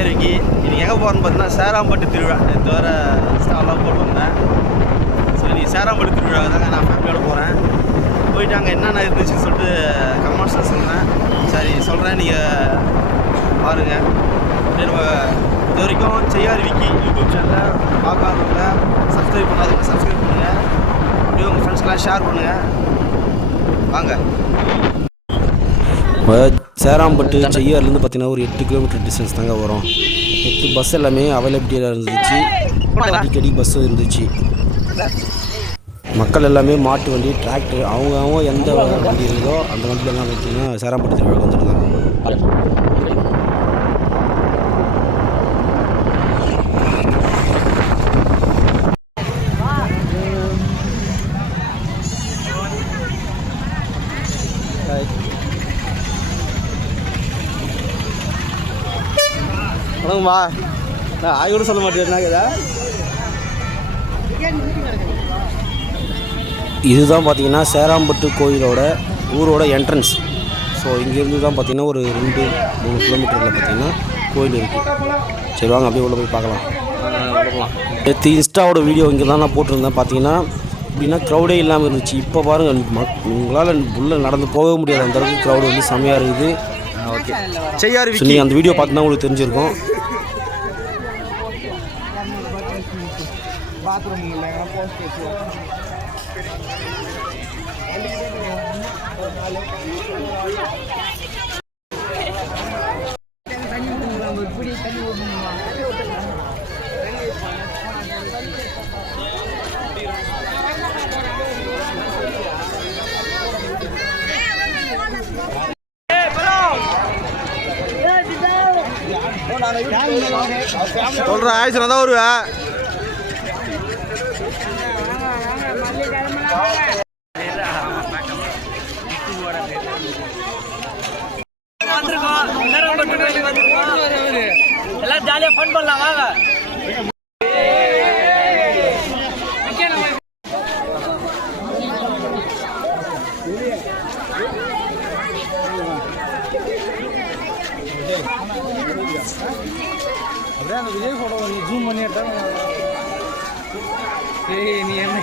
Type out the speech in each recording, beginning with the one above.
செய்யார் விக்கி இன்னைக்கு எங்கே போகிறோன்னு பார்த்தீங்கன்னா சேராம்பட்டு திருவிழா. நேற்று வர ஸ்டாலாம் போட்டு வந்தேன் ஸோ இன்றைக்கி சேராம்பட்டு திருவிழா தாங்க நான் ஃபேமிலியோடு போகிறேன் போயிட்டு அங்கே என்னென்ன இருந்துச்சுன்னு சொல்லிட்டு கமெண்ட்ஸில் சொன்னேன் சரி சொல்கிறேன் நீங்கள் பாருங்கள் நம்ம இது வரைக்கும் செய்யார் விக்கி யூடியூப் சேனலில் பார்க்காதவங்க சப்ஸ்கிரைப் பண்ணாதவங்க சப்ஸ்கிரைப் பண்ணுங்கள் அப்படியே உங்கள் ஃப்ரெண்ட்ஸ்க்கெலாம் ஷேர் பண்ணுங்கள் வாங்க. இப்போ சேராம்பட்டு செய்யார்லேருந்து பார்த்தீங்கன்னா ஒரு எட்டு கிலோமீட்டர் டிஸ்டன்ஸ் தாங்க வரும். எட்டு பஸ் எல்லாமே அவைலபிலிட்டியாக இருந்துச்சு. அடிக்கடி பஸ் இருந்துச்சு. மக்கள் எல்லாமே மாட்டு வண்டி டிராக்டர் அவங்க அவங்க எந்த வண்டி இருக்குதோ அந்த வண்டியிலலாம் பார்த்தீங்கன்னா சேராம்பட்டு திருவிழா வந்துருந்தாங்க வணக்கம்மா நான் ஆய் கூட சொல்ல மாட்டேன். என்ன இதுதான் பார்த்தீங்கன்னா சேராம்பட்டு கோயிலோட ஊரோட என்ட்ரன்ஸ் ஸோ இங்கேருந்து தான் பார்த்தீங்கன்னா ஒரு ரெண்டு மூணு கிலோமீட்டரில் பார்த்தீங்கன்னா கோயில் இருக்குது சரி வாங்க அப்படியே உள்ளே போய் பார்க்கலாம். நேற்று இன்ஸ்டாவோட வீடியோ இங்கே தான் நான் போட்டிருந்தேன். பார்த்தீங்கன்னா அப்படின்னா க்ரௌடே இல்லாமல் இருந்துச்சு. இப்போ பாருங்கள் மக் உங்களால் உள்ளே நடந்து போகவே முடியாது. அந்த அளவுக்கு க்ரௌடு வந்து செம்மையாக இருக்குது. ஓகே. செய்யார் விக்கி? நீங்கள் அந்த வீடியோ பார்த்து தான் உங்களுக்கு தெரிஞ்சிருக்கும். சொல்ற ஆயிடுச்சு தான் வருவேன் எல்லாம் ஜாலியா ஃபன் பண்ணலாம் வாங்க அப்படியே அந்த விஜய் போட்டோ ஜூம் பண்ணி எடுத்தா ஏய் நீ என்ன?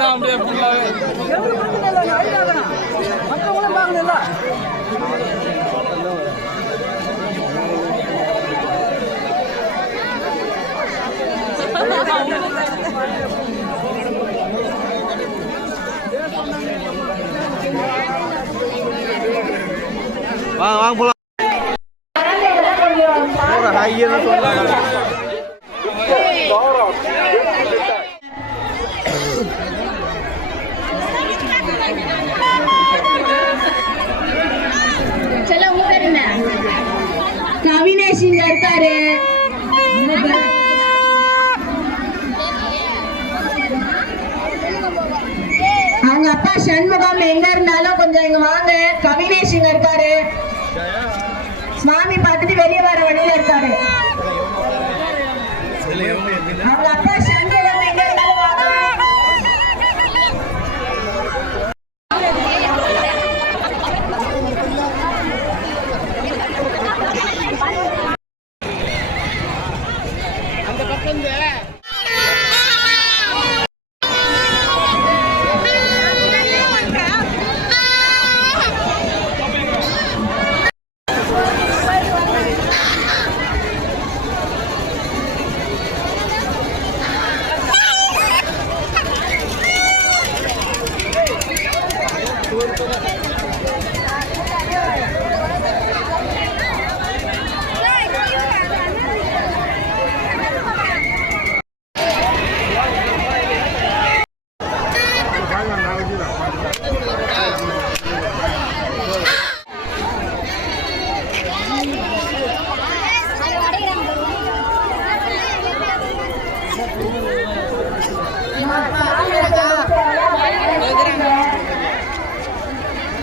தான் அப்படியே ஃபுல்லாகவே வாங்க வாங்க போகலாம் கொஞ்சம் இங்க வாங்க. கவினேஷ் இங்க இருக்காரு. சுவாமி பார்த்துட்டு வெளியே வர வழியில இருக்காரு.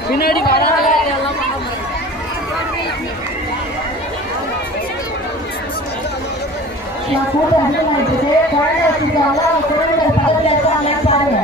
பின்னாடி வராங்க எல்லாம் பண்ண முடியும் கூட்டம் அதிகமாயிட்டு குழந்தை வச்சுருக்காங்களா குழந்தை பக்கத்தில் இருக்கிறாங்கன்னு பாருங்க.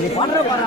நீ பண்ற பாரு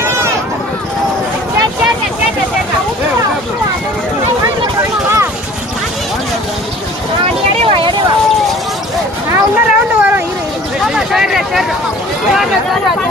站着站着站着站着